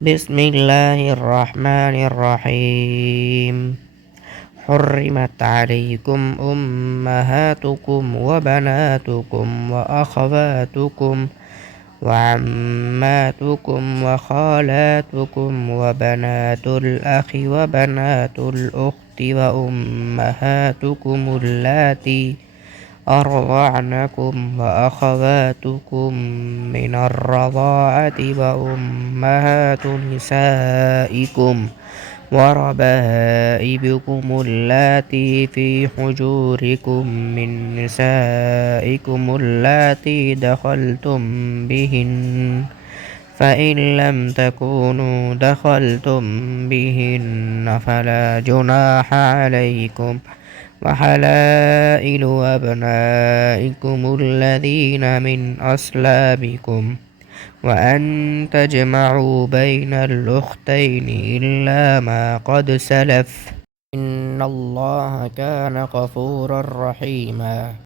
بسم الله الرحمن الرحيم. حرمت عليكم أمهاتكم وبناتكم وأخواتكم وعماتكم وخالاتكم وبنات الأخ وبنات الأخت وأمهاتكم اللاتي أرضعنكم وأخواتكم من الرضاعة وأمهات نسائكم وربائبكم اللاتي في حجوركم من نسائكم اللاتي دخلتم بهن، فإن لم تكونوا دخلتم بهن فلا جناح عليكم، وحلائل أبنائكم الذين من أصلابكم، وأن تجمعوا بين الأختين إلا ما قد سلف، إن الله كان غفورا رحيما.